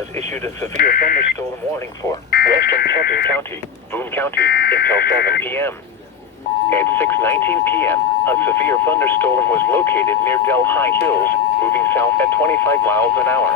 has issued a severe thunderstorm warning for western Kenton County, Boone County, until 7 p.m. At 6:19 p.m., a severe thunderstorm was located near Delhi Hills, moving south at 25 miles an hour.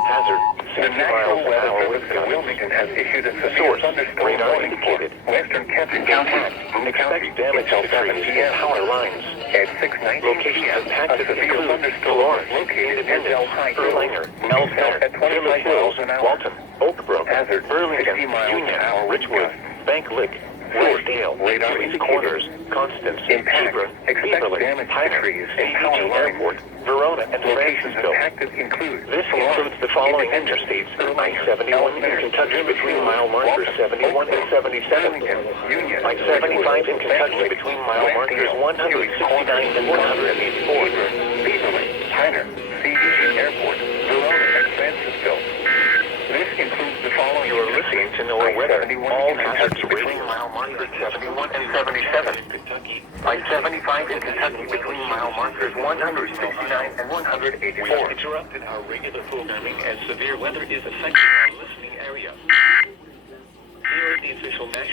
Hazard, 60 miles an hour with gusts. Wilmington has issued a severe Source, thunderstorm radar warning indicated. for western Kenton County, Boone County, Expect damage until to 7 trees p.m. and power lines. At 6:19 Locations p.m., a impacted severe include thunderstorm was Florence, located near Independence, Delhi Hills, Erlanger, moving south at 25 Plymouth Hills, miles an hour. Walton, Oak Brook, Hazard, Burlington, 60 miles Union, an hour with Richwood, gusts. Bank Lick, Rosedale, Radar Reese indicated. Corners, Constance, Impact. Hebron, Expect Beverly, damage to Piner, trees and CDG power lines. Airport, Verona, and Locations Francisville. impacted include This includes the following interstates: I-71 in Kentucky between mile markers 71 and 77. I-75 in Kentucky between mile markers 169 and 184. Beverly, Piner, CDG Airport, Verona, and Francisville. This includes the following. You are listening to NOAA weather. All hazards between between mile markers 71 and 77. I-75 in Kentucky between mile markers 169 and 184. We have interrupted our regular programming as severe weather is affecting our listening area. Here is the official national